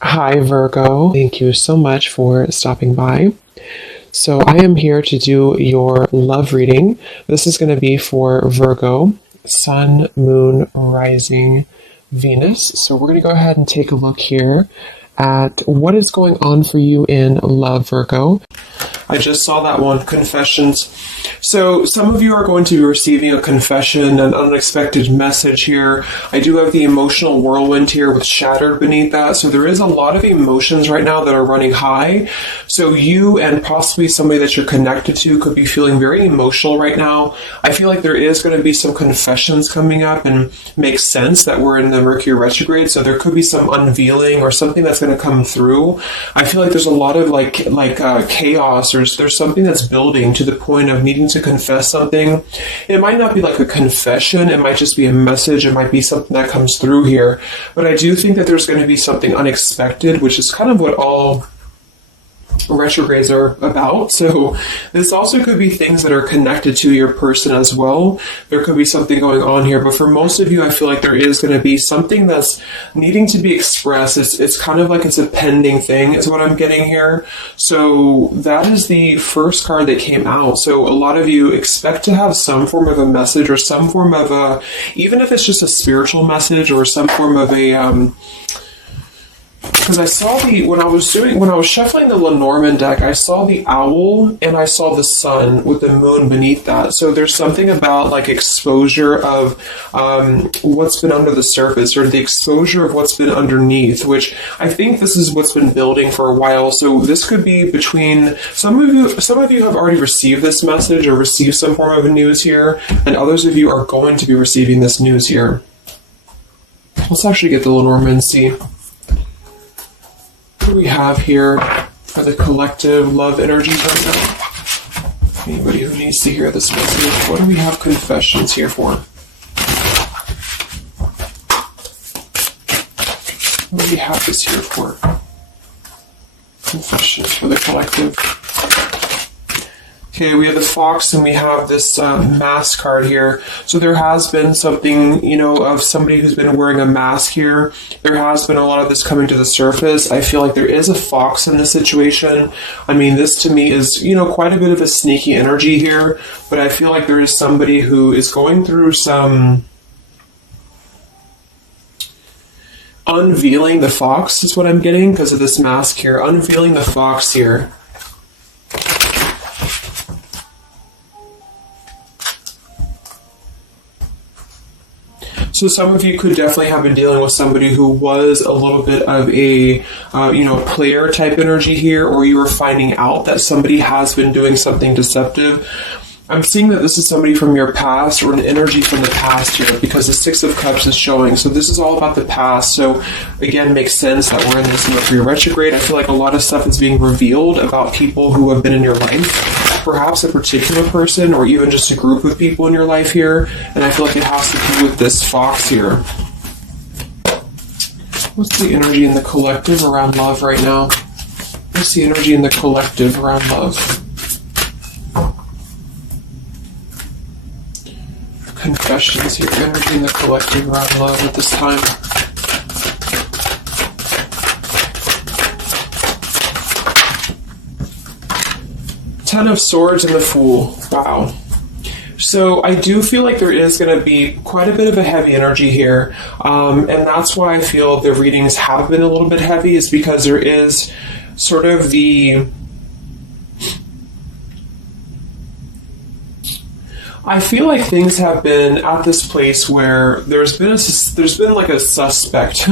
Hi, Virgo. Thank you so much for stopping by. So, I am here to do your love reading. This is going to be for Virgo, Sun, Moon, Rising, Venus. So, we're going to go ahead and take a look here at what is going on for you in love, Virgo. I just saw that one, confessions. So some of you are going to be receiving a confession, an unexpected message here. I do have the emotional whirlwind here with shattered beneath that. So there is a lot of emotions right now that are running high. So you and possibly somebody that you're connected to could be feeling very emotional right now. I feel like there is going to be some confessions coming up, and makes sense that we're in the Mercury retrograde. So there could be some unveiling or something that's going to come through. I feel like there's a lot of chaos. There's something that's building to the point of needing to confess something. It might not be like a confession. It might just be a message. It might be something that comes through here. But I do think that there's going to be something unexpected, which is kind of what all retrogrades are about. So this also could be things that are connected to your person as well. There could be something going on here, but for most of you, I feel like there is going to be something that's needing to be expressed. It's kind of like it's a pending thing is what I'm getting here. So that is the first card that came out. So a lot of you expect to have some form of a message or some form of a, even if it's just a spiritual message or some form of a, because I saw when I was shuffling the Lenormand deck, I saw the owl and I saw the sun with the moon beneath that. So there's something about like exposure of what's been under the surface, or the exposure of what's been underneath, which I think this is what's been building for a while. So this could be between some of you have already received this message or received some form of news here, and others of you are going to be receiving this news here. Let's actually get the Lenormand and see what we have here for the collective love energies right now. Anybody who needs to hear this message, what do we have confessions here for? What do we have this here for? Confessions for the collective. Okay, we have the fox and we have this mask card here. So there has been something, of somebody who's been wearing a mask here. There has been a lot of this coming to the surface. I feel like there is a fox in this situation. I mean, this to me is, quite a bit of a sneaky energy here. But I feel like there is somebody who is going through some unveiling the fox is what I'm getting because of this mask here. Unveiling the fox here. So some of you could definitely have been dealing with somebody who was a little bit of a, player type energy here, or you were finding out that somebody has been doing something deceptive. I'm seeing that this is somebody from your past or an energy from the past here, because the Six of Cups is showing. So this is all about the past. So again, makes sense that we're in this Mercury retrograde. I feel like a lot of stuff is being revealed about people who have been in your life. Perhaps a particular person or even just a group of people in your life here. And I feel like it has to do with this fox here. What's the energy in the collective around love right now? What's the energy in the collective around love? Confessions here, energy in the collective around love at this time. Ten of Swords and the Fool. Wow. So I do feel like there is going to be quite a bit of a heavy energy here. And that's why I feel the readings have been a little bit heavy, is because there is sort of I feel like things have been at this place where there's been like a suspect,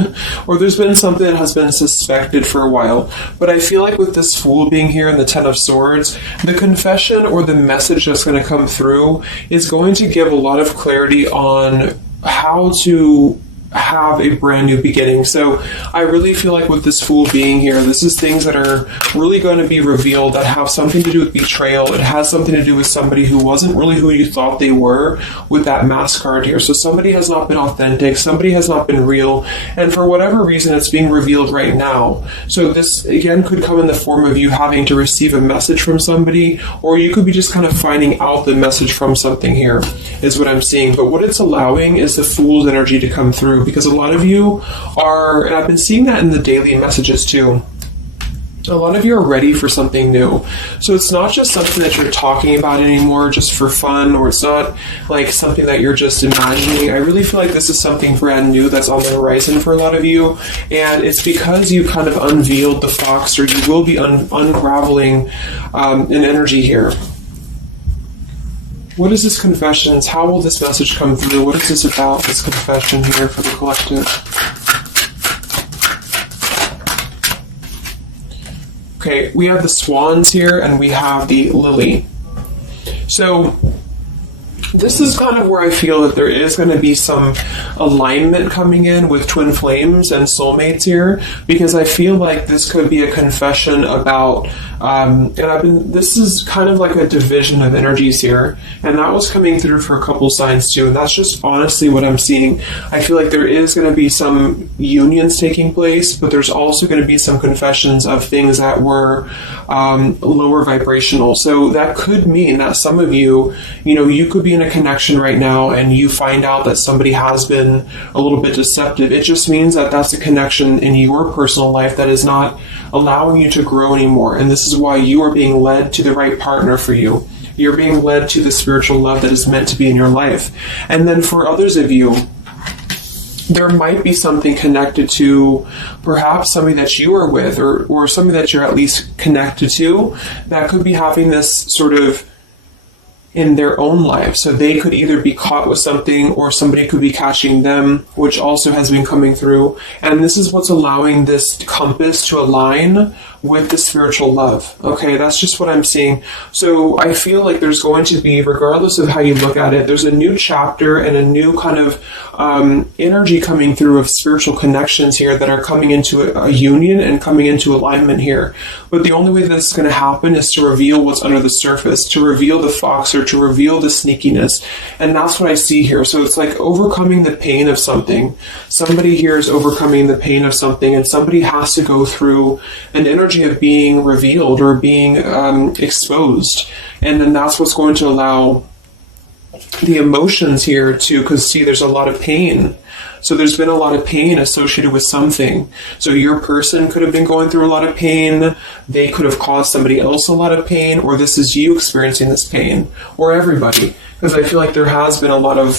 or there's been something that has been suspected for a while. But I feel like with this Fool being here and the Ten of Swords, the confession or the message that's going to come through is going to give a lot of clarity on how to have a brand new beginning. So I really feel like with this Fool being here, this is things that are really going to be revealed that have something to do with betrayal. It has something to do with somebody who wasn't really who you thought they were with that mask card here. So somebody has not been authentic, somebody has not been real, and for whatever reason it's being revealed right now. So this again could come in the form of you having to receive a message from somebody, or you could be just kind of finding out the message from something here, is what I'm seeing. But what it's allowing is the Fool's energy to come through, because a lot of you are, and I've been seeing that in the daily messages too, a lot of you are ready for something new. So it's not just something that you're talking about anymore just for fun, or it's not like something that you're just imagining. I really feel like this is something brand new that's on the horizon for a lot of you, and it's because you kind of unveiled the fox, or you will be unraveling an energy here. What is this confessions? How will this message come through? What is this about, this confession here for the collective? Okay, we have the swans here, and we have the lily. So this is kind of where I feel that there is going to be some alignment coming in with twin flames and soulmates here, because I feel like this could be a confession about, this is kind of like a division of energies here, and that was coming through for a couple signs too, and that's just honestly what I'm seeing. I feel like there is going to be some unions taking place, but there's also going to be some confessions of things that were lower vibrational. So that could mean that some of you, you could be in a connection right now and you find out that somebody has been a little bit deceptive. It just means that that's a connection in your personal life that is not allowing you to grow anymore. And this is why you are being led to the right partner for you. You're being led to the spiritual love that is meant to be in your life. And then for others of you, there might be something connected to perhaps somebody that you are with, or somebody that you're at least connected to, that could be having this sort of in their own life. So they could either be caught with something, or somebody could be catching them, which also has been coming through. And this is what's allowing this compass to align with the spiritual love. Okay, that's just what I'm seeing. So I feel like there's going to be, regardless of how you look at it, there's a new chapter and a new kind of energy coming through of spiritual connections here that are coming into a union and coming into alignment here. But the only way that's going to happen is to reveal what's under the surface, to reveal the fox, or to reveal the sneakiness. And that's what I see here. So it's like overcoming the pain of something. Somebody here is overcoming the pain of something, and somebody has to go through an energy of being revealed or being exposed. And then that's what's going to allow the emotions here to, because see, there's a lot of pain. So there's been a lot of pain associated with something. So your person could have been going through a lot of pain. They could have caused somebody else a lot of pain, or this is you experiencing this pain, or everybody. Because I feel like there has been a lot of,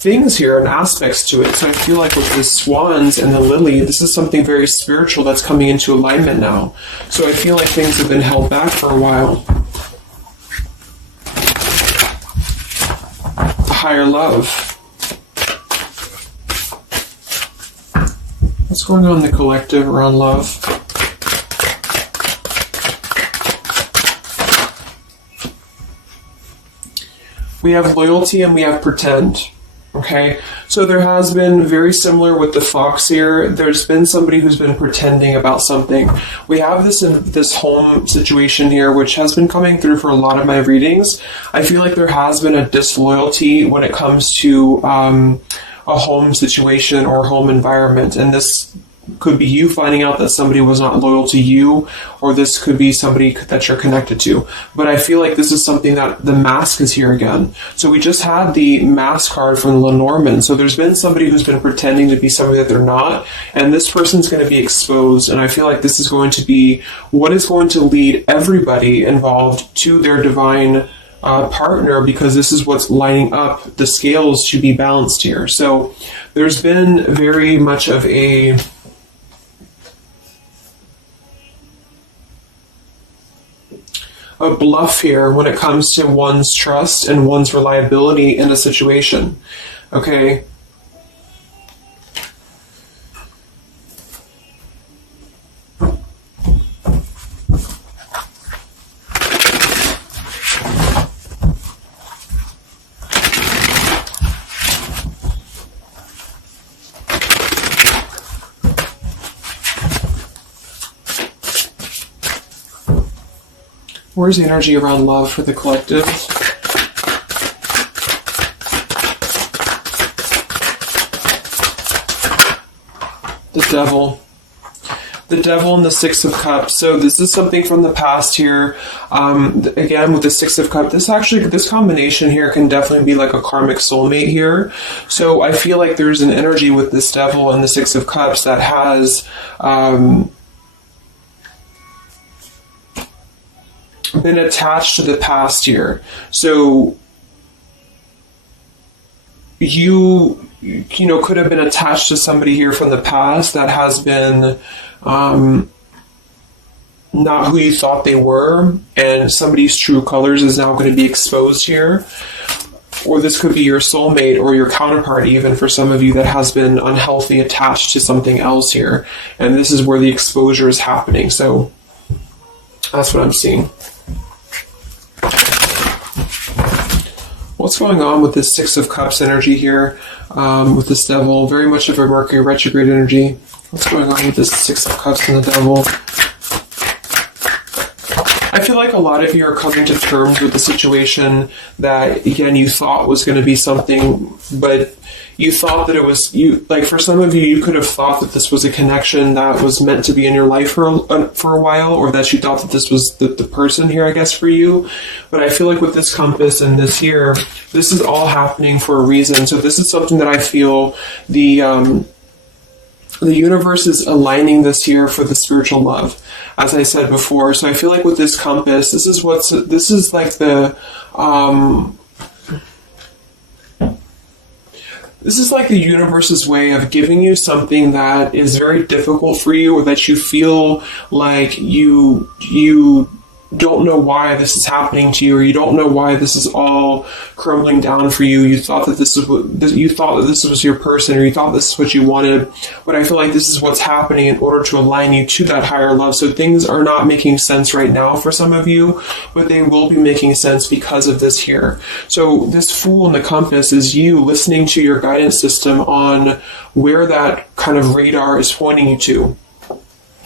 things here and aspects to it. So I feel like with the swans and the lily, this is something very spiritual that's coming into alignment now. So I feel like things have been held back for a while. Higher love. What's going on in the collective around love? We have loyalty and we have pretend. Okay, so there has been, very similar with the fox here, there's been somebody who's been pretending about something. We have this in this home situation here, which has been coming through for a lot of my readings. I feel like there has been a disloyalty when it comes to a home situation or home environment, and this could be you finding out that somebody was not loyal to you, or this could be somebody that you're connected to. But I feel like this is something that the mask is here again. So we just had the mask card from Lenormand. So there's been somebody who's been pretending to be somebody that they're not, and this person's going to be exposed. And I feel like this is going to be what is going to lead everybody involved to their divine partner, because this is what's lining up the scales to be balanced here. So there's been very much of a bluff here when it comes to one's trust and one's reliability in a situation. Okay. Where's the energy around love for the collective? The devil. The Devil and the Six of Cups. So this is something from the past here. Again, with the Six of Cups, this combination here can definitely be like a karmic soulmate here. So I feel like there's an energy with this Devil and the Six of Cups that has been attached to the past here. So you could have been attached to somebody here from the past that has been not who you thought they were, and somebody's true colors is now going to be exposed here. Or this could be your soulmate or your counterpart, even for some of you that has been unhealthy attached to something else here. And this is where the exposure is happening. So that's what I'm seeing. What's going on with this Six of Cups energy here, with this Devil? Very much of a Mercury retrograde energy. What's going on with this Six of Cups and the Devil? I feel like a lot of you are coming to terms with the situation that, again, you thought was going to be something, but you thought that it was, like for some of you, you could have thought that this was a connection that was meant to be in your life for a while, or that you thought that this was the person here, I guess, for you. But I feel like with this compass and this here, this is all happening for a reason. So this is something that I feel the universe is aligning this here for the spiritual love, as I said before. So I feel like with this compass, this is like the universe's way of giving you something that is very difficult for you, or that you feel like you don't know why this is happening to you, or you don't know why this is all crumbling down for you. You thought that this was your person, or you thought this is what you wanted. But I feel like this is what's happening in order to align you to that higher love. So things are not making sense right now for some of you, but they will be making sense because of this here. So this Fool in the compass is you listening to your guidance system on where that kind of radar is pointing you to.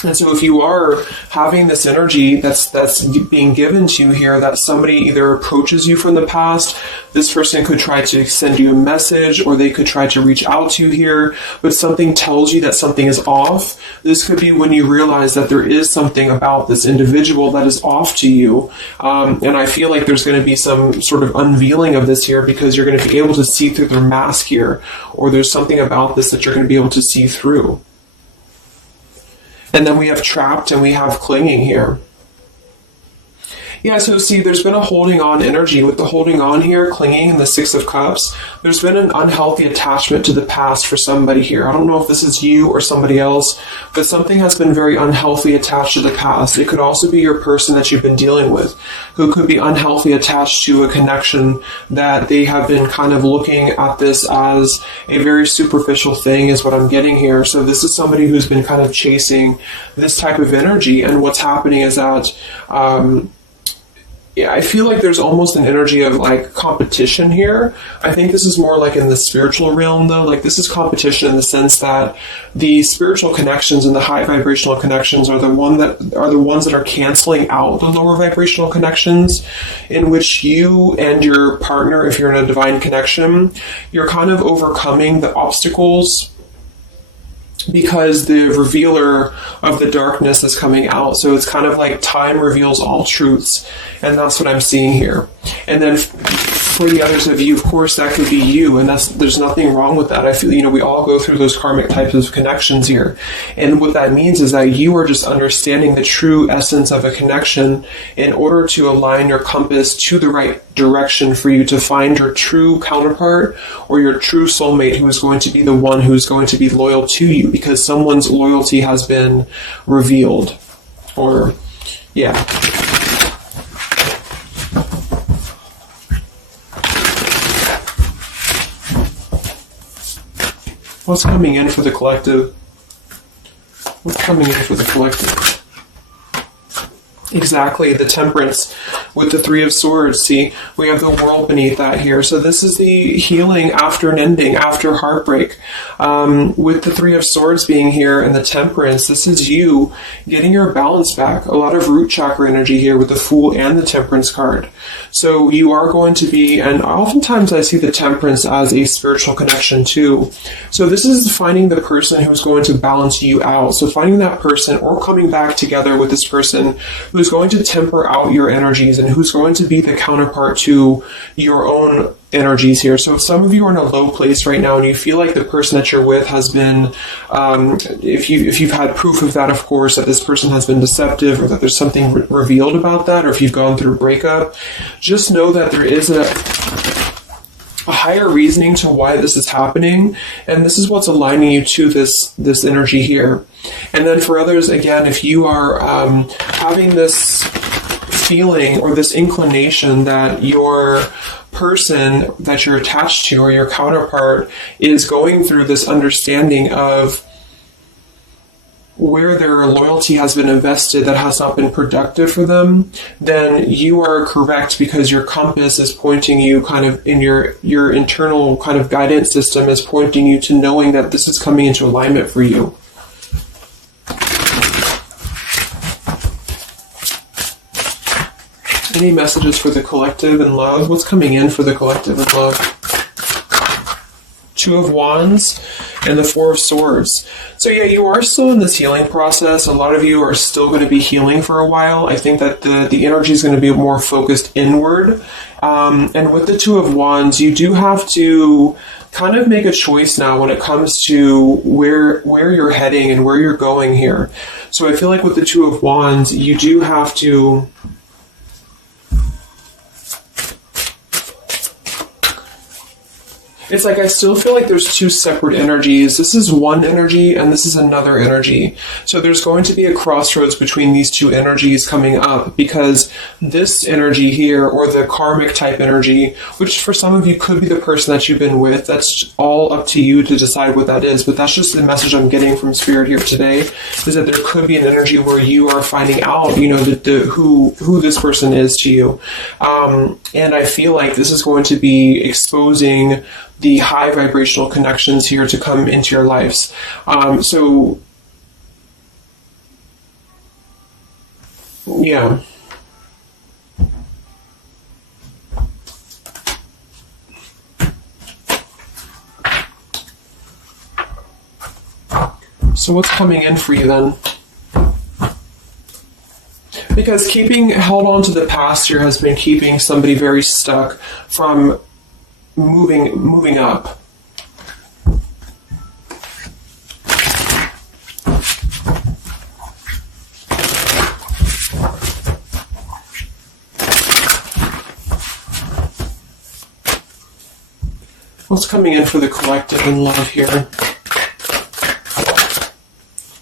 And so if you are having this energy that's being given to you here, that somebody either approaches you from the past, this person could try to send you a message, or they could try to reach out to you here, but something tells you that something is off. This could be when you realize that there is something about this individual that is off to you. And I feel like there's going to be some sort of unveiling of this here, because you're going to be able to see through their mask here, or there's something about this that you're going to be able to see through. And then we have trapped and we have clinging here. Yeah, so see, there's been a holding on energy with the holding on here, clinging, and the Six of Cups. There's been an unhealthy attachment to the past for somebody here. I don't know if this is you or somebody else, but something has been very unhealthy attached to the past. It could also be your person that you've been dealing with, who could be unhealthy attached to a connection that they have been kind of looking at this as a very superficial thing, is what I'm getting here. So this is somebody who's been kind of chasing this type of energy, and what's happening is that I feel like there's almost an energy of like competition here. I think this is more like in the spiritual realm though. Like this is competition in the sense that the spiritual connections and the high vibrational connections are the ones that are canceling out the lower vibrational connections, in which you and your partner, if you're in a divine connection, you're kind of overcoming the obstacles, because the revealer of the darkness is coming out. So it's kind of like time reveals all truths, and that's what I'm seeing here. And then for the others of you, of course, that could be you, and there's nothing wrong with that. I feel, we all go through those karmic types of connections here. And what that means is that you are just understanding the true essence of a connection in order to align your compass to the right direction for you to find your true counterpart, or your true soulmate, who is going to be the one who's going to be loyal to you, because someone's loyalty has been revealed. Or, yeah. What's coming in for the collective? What's coming in for the collective? Exactly, the temperance with the Three of Swords. See, we have the world beneath that here. So this is the healing after an ending, after heartbreak. With the Three of Swords being here and the temperance, this is you getting your balance back. A lot of root chakra energy here with the Fool and the Temperance card. So you are going to be, and oftentimes I see the temperance as a spiritual connection too. So this is finding the person who's going to balance you out. So finding that person or coming back together with this person who's going to temper out your energies and who's going to be the counterpart to your own energies here. So if some of you are in a low place right now and you feel like the person that you're with has been, if you've had proof of that, of course, that this person has been deceptive or that there's something revealed about that, or if you've gone through a breakup, just know that there is a higher reasoning to why this is happening, and this is what's aligning you to this energy here. And then for others, again, if you are having this feeling or this inclination that your person that you're attached to or your counterpart is going through this understanding of where their loyalty has been invested that has not been productive for them, then you are correct, because your compass is pointing you kind of in your internal kind of guidance system is pointing you to knowing that this is coming into alignment for you. Any messages for the collective and love? What's coming in for the collective and love? Two of Wands and the Four of Swords. So yeah, you are still in this healing process. A lot of you are still going to be healing for a while. I think that the energy is going to be more focused inward. And with the Two of Wands, you do have to kind of make a choice now when it comes to where you're heading and where you're going here. So I feel like with the Two of Wands, you do have to it's like I still feel like there's two separate energies. This is one energy and this is another energy. So there's going to be a crossroads between these two energies coming up, because this energy here, or the karmic type energy, which for some of you could be the person that you've been with, that's all up to you to decide what that is. But that's just the message I'm getting from Spirit here today, is that there could be an energy where you are finding out, you know, who this person is to you. And I feel like this is going to be exposing the high vibrational connections here to come into your lives. So, yeah. So what's coming in for you then? Because held on to the past here has been keeping somebody very stuck from moving up. What's coming in for the collective and love here?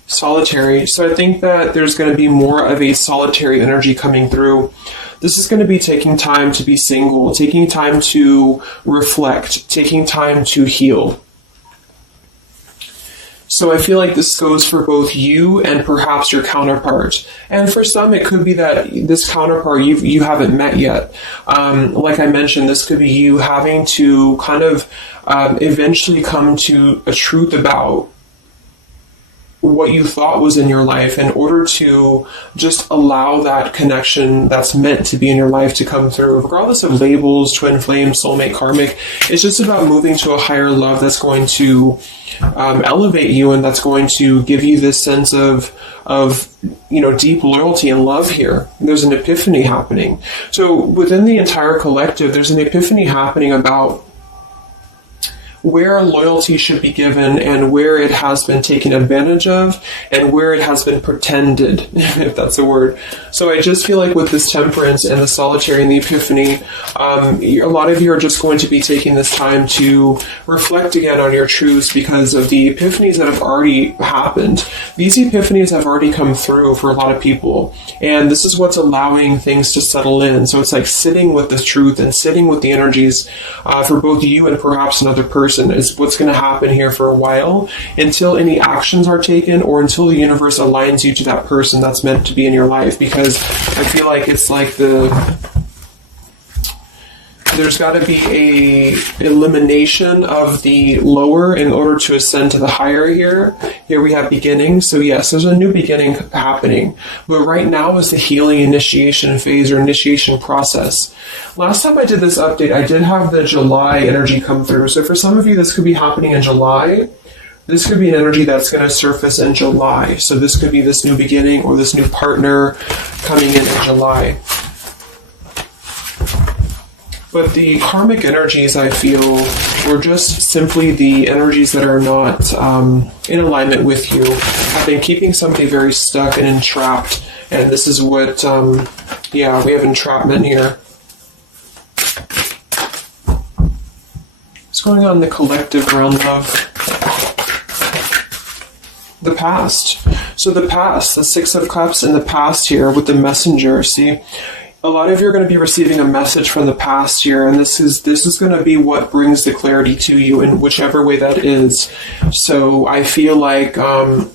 Solitary. So I think that there's going to be more of a solitary energy coming through. This is going to be taking time to be single, taking time to reflect, taking time to heal. So I feel like this goes for both you and perhaps your counterpart. And for some, it could be that this counterpart you haven't met yet. Like I mentioned, this could be you having to kind of eventually come to a truth about what you thought was in your life in order to just allow that connection that's meant to be in your life to come through, regardless of labels, twin flame, soulmate, karmic. It's just about moving to a higher love that's going to elevate you, and that's going to give you this sense of deep loyalty and love here. There's an epiphany happening. So within the entire collective, there's an epiphany happening about where loyalty should be given and where it has been taken advantage of and where it has been pretended, if that's a word. So I just feel like with this temperance and the solitary and the epiphany, a lot of you are just going to be taking this time to reflect again on your truths because of the epiphanies that have already happened. These epiphanies have already come through for a lot of people, and this is what's allowing things to settle in. So it's like sitting with the truth and sitting with the energies for both you and perhaps another person person is what's going to happen here for a while, until any actions are taken or until the universe aligns you to that person that's meant to be in your life. Because I feel like it's like there's got to be a elimination of the lower in order to ascend to the higher here. Here we have beginning. So yes, there's a new beginning happening. But right now is the healing initiation phase or initiation process. Last time I did this update, I did have the July energy come through. So for some of you, this could be happening in July. This could be an energy that's going to surface in July. So this could be this new beginning or this new partner coming in July. But the karmic energies, I feel, were just simply the energies that are not in alignment with you. Have been keeping somebody very stuck and entrapped. And this is what, we have entrapment here. What's going on in the collective realm of the past? So the past, the Six of Cups in the past here with the messenger, see? A lot of you are going to be receiving a message from the past here, and this is going to be what brings the clarity to you in whichever way that is. So I feel like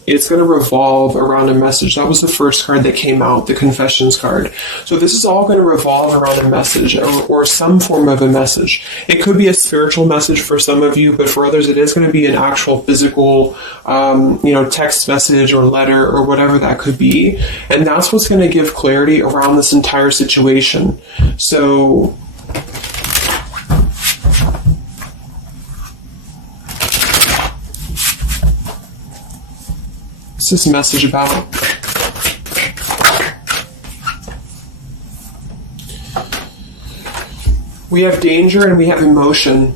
it's going to revolve around a message. That was the first card that came out, the Confessions card. So this is all going to revolve around a message or some form of a message. It could be a spiritual message for some of you, but for others it is going to be an actual physical, text message or letter or whatever that could be. And that's what's going to give clarity around this entire situation. So what's this message about? We have danger and we have emotion.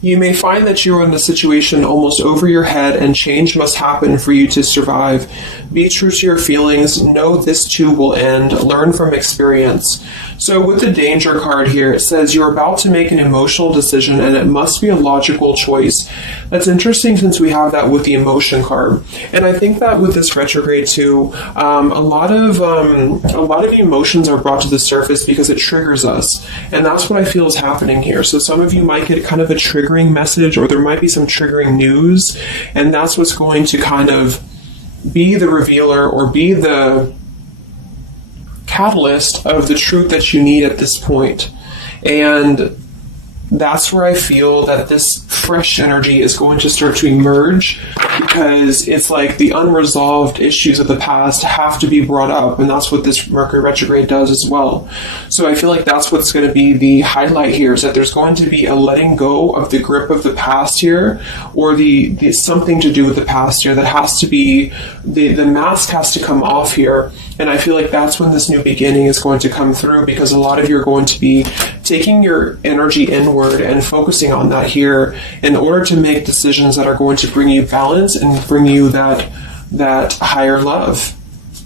You may find that you are in a situation almost over your head and change must happen for you to survive. Be true to your feelings. Know this too will end. Learn from experience. So with the danger card here, it says you're about to make an emotional decision and it must be a logical choice. That's interesting since we have that with the emotion card. And I think that with this retrograde too, a lot of emotions are brought to the surface because it triggers us. And that's what I feel is happening here. So some of you might get kind of a triggering message, or there might be some triggering news, and that's what's going to kind of be the revealer or be the catalyst of the truth that you need at this point. And that's where I feel that this fresh energy is going to start to emerge, because it's like the unresolved issues of the past have to be brought up, and that's what this Mercury retrograde does as well. So I feel like that's what's going to be the highlight here, is that there's going to be a letting go of the grip of the past here, or the something to do with the past here that has to be, the mask has to come off here. And I feel like that's when this new beginning is going to come through, because a lot of you are going to be taking your energy inward and focusing on that here in order to make decisions that are going to bring you balance and bring you that higher love.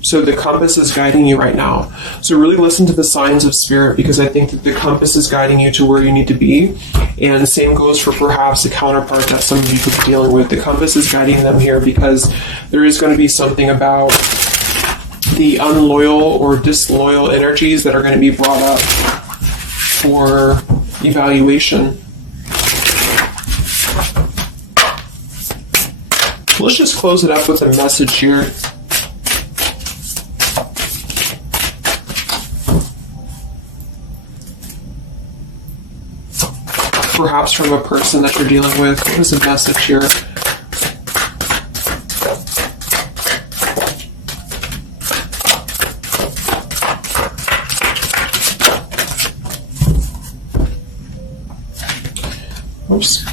So the compass is guiding you right now. So really listen to the signs of spirit, because I think that the compass is guiding you to where you need to be. And the same goes for perhaps the counterpart that some of you could be dealing with. The compass is guiding them here because there is going to be something about the unloyal or disloyal energies that are going to be brought up for evaluation. Let's just close it up with a message here. Perhaps from a person that you're dealing with. What is the message here? Oops.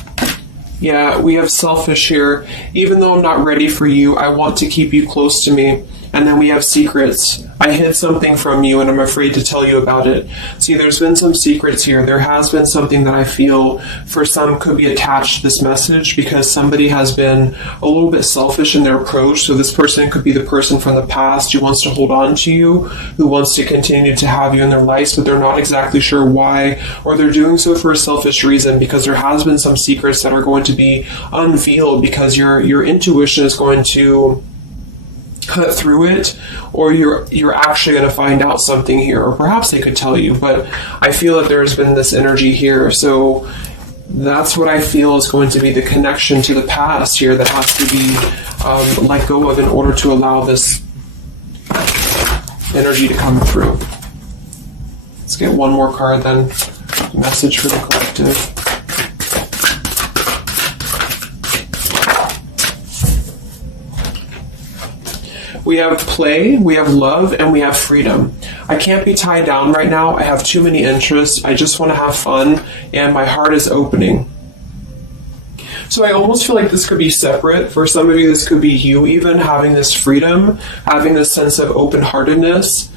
Yeah, we have selfish here. Even though I'm not ready for you, I want to keep you close to me. And then we have secrets. I hid something from you and I'm afraid to tell you about it. See, there's been some secrets here. There has been something that I feel for some could be attached to this message, because somebody has been a little bit selfish in their approach. So this person could be the person from the past who wants to hold on to you, who wants to continue to have you in their lives, but they're not exactly sure why, or they're doing so for a selfish reason, because there has been some secrets that are going to be unveiled, because your intuition is going to cut through it, or you're actually going to find out something here, or perhaps they could tell you, but I feel that there's been this energy here. So that's what I feel is going to be the connection to the past here that has to be let go of in order to allow this energy to come through. Let's get one more card then. Message for the collective. We have play, we have love, and we have freedom. I can't be tied down right now. I have too many interests. I just want to have fun, and my heart is opening. So I almost feel like this could be separate. For some of you, this could be you even having this freedom, having this sense of open-heartedness.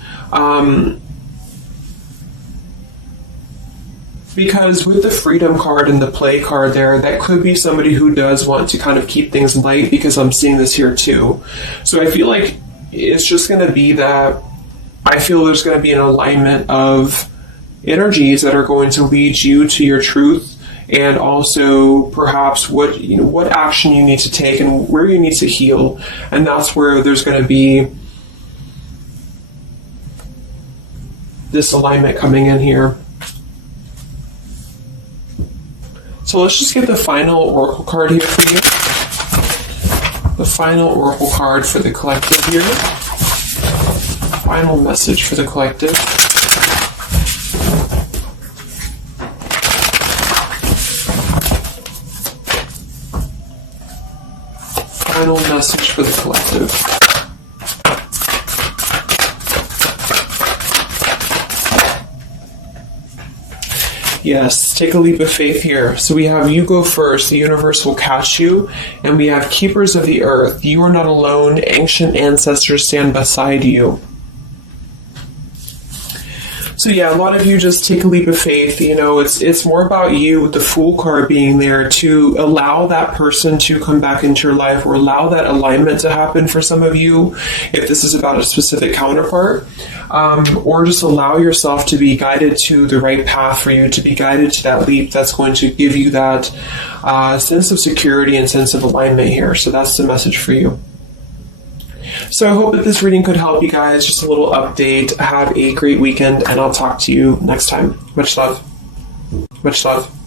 Because with the freedom card and the play card there, that could be somebody who does want to kind of keep things light, because I'm seeing this here too. So I feel like it's just going to be that I feel there's going to be an alignment of energies that are going to lead you to your truth, and also perhaps what action you need to take and where you need to heal. And that's where there's going to be this alignment coming in here. So let's just get the final oracle card here for you. The final oracle card for the collective here. Final message for the collective. Final message for the collective. Yes, take a leap of faith here. So we have you go first, the universe will catch you. And we have keepers of the earth. You are not alone. Ancient ancestors stand beside you. So yeah, a lot of you just take a leap of faith. You know, it's more about you with the Fool card being there to allow that person to come back into your life, or allow that alignment to happen for some of you, if this is about a specific counterpart, or just allow yourself to be guided to the right path for you, to be guided to that leap that's going to give you that sense of security and sense of alignment here. So that's the message for you. So I hope that this reading could help you guys. Just a little update. Have a great weekend, and I'll talk to you next time. Much love. Much love.